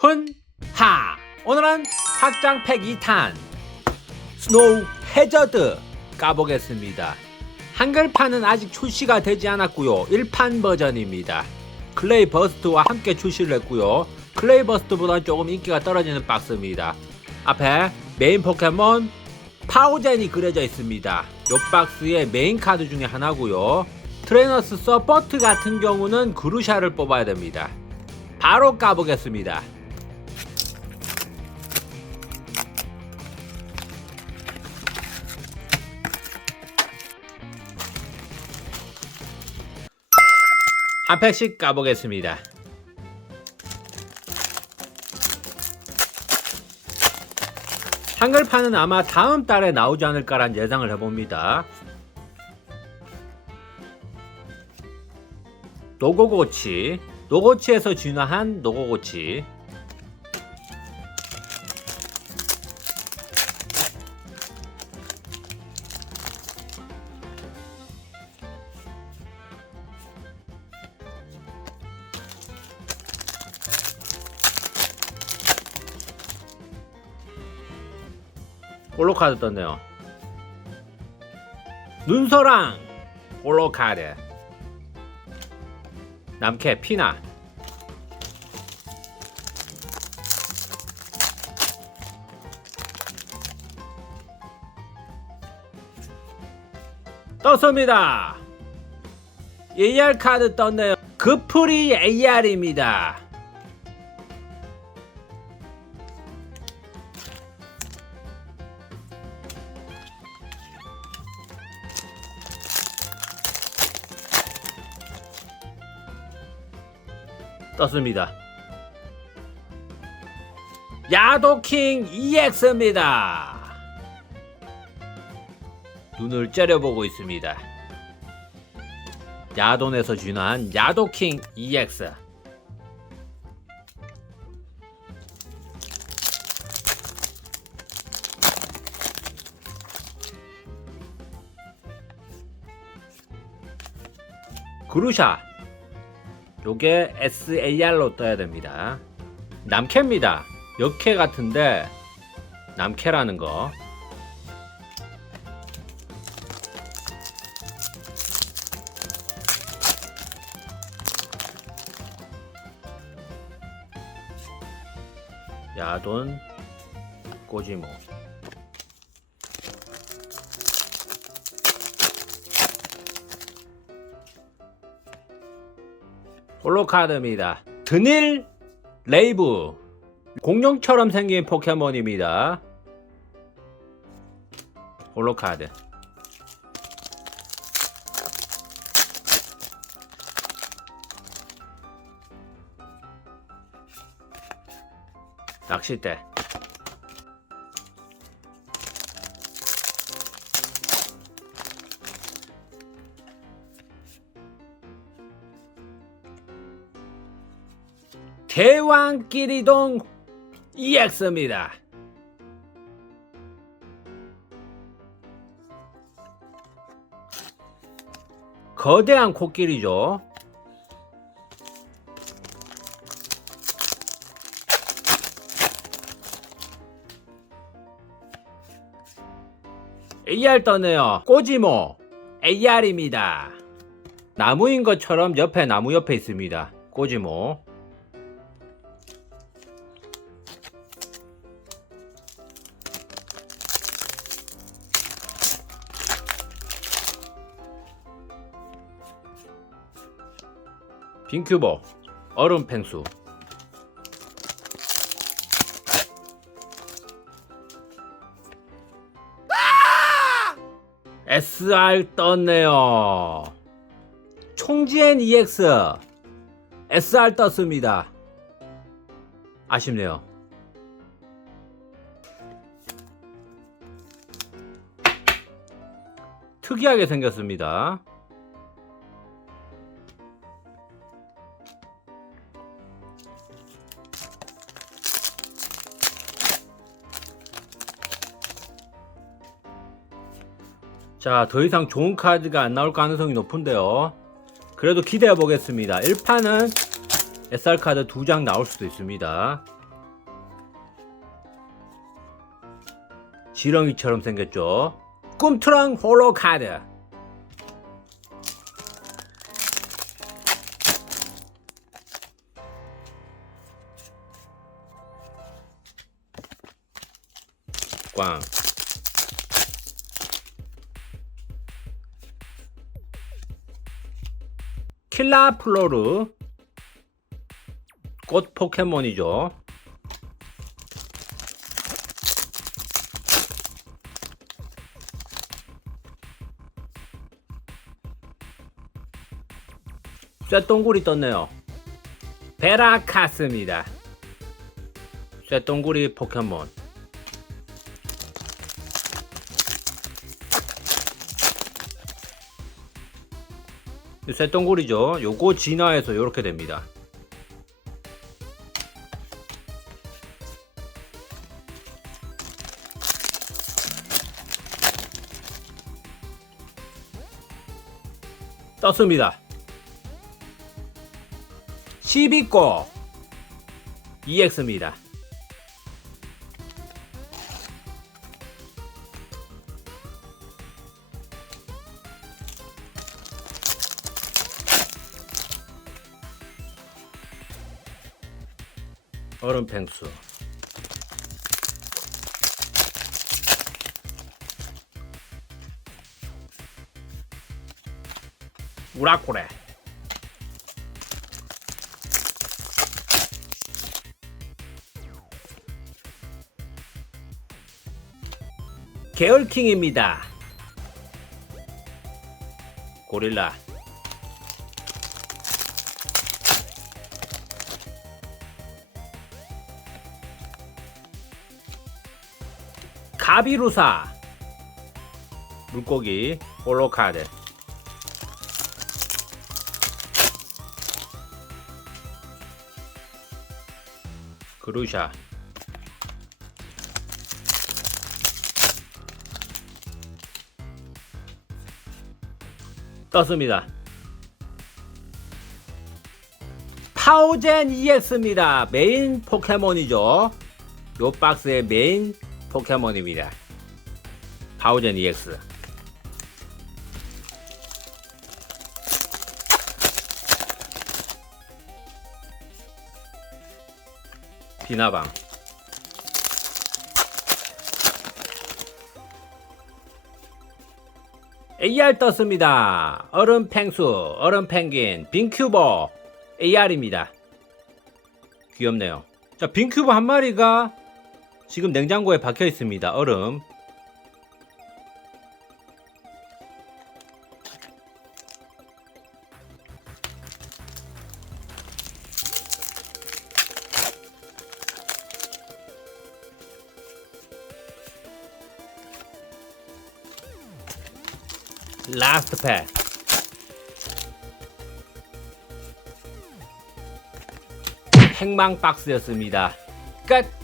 훈하. 오늘은 확장 팩 2탄 스노우 해저드 까보겠습니다. 한글판은 아직 출시가 되지 않았고요. 1판 버전입니다. 클레이 버스트와 함께 출시를 했고요. 클레이 버스트보다 조금 인기가 떨어지는 박스입니다. 앞에 메인 포켓몬 파우젠이 그려져 있습니다. 이 박스의 메인 카드 중에 하나고요. 트레이너스 서포트 같은 경우는 그루샤를 뽑아야 됩니다. 바로 까보겠습니다 한 팩씩 까보겠습니다. 한글판은 아마 다음 달에 나오지 않을까란 예상을 해봅니다. 노고고치, 노고치에서 진화한 노고고치, 홀로 카드 떴네요. 눈소랑 홀로 카드. 남캐 피나. 떴습니다. AR 카드 떴네요. 그풀이 AR입니다. 떴습니다. 야도킹 EX입니다. 눈을 째려보고 있습니다. 야돈에서 진화한 야도킹 EX. 그루샤 요게 SAR로 떠야 됩니다. 남캐입니다. 역캐 같은데 남캐라는 거. 야돈 꼬지모 홀로카드입니다. 드닐 레이브 공룡처럼 생긴 포켓몬입니다. 홀로카드 낚싯대 대왕끼리동 EX입니다. 거대한 코끼리죠. AR 떠네요. 꼬지모 AR입니다. 나무인 것처럼 옆에 나무 옆에 있습니다. 꼬지모. 빈큐버 얼음 펭수. SR 떴네요. 총지엔 EX SR 떴습니다. 아쉽네요. 특이하게 생겼습니다 자, 더 이상 좋은 카드가 안 나올 가능성이 높은데요. 그래도 기대해 보겠습니다. 1판은 SR 카드 2장 나올 수도 있습니다. 지렁이처럼 생겼죠. 꿈트랑 홀로 카드. 꽝. 킬라 플로르 꽃 포켓몬이죠. 쇠똥구리 떴네요. 베라카스입니다. 쇠똥구리 포켓몬. 이 쇠똥구리죠. 요거 진화해서 요렇게 됩니다. 떴습니다. 12고 EX입니다. 얼음 펭수. 우라코레. 계열킹입니다. 고릴라 가비루사 물고기 홀로카드 그루샤 떴습니다. 파오젠 EX입니다. 메인 포켓몬이죠. 요 박스의 메인 포켓몬입니다. 파오젠 EX. 비나방. AR 떴습니다. 얼음 펭수, 얼음 펭귄, 빈큐버 AR입니다. 귀엽네요. 자, 빈큐버 한 마리가 지금 냉장고에 박혀 있습니다. 얼음. 라스트 팩. 행망 박스였습니다. 끝.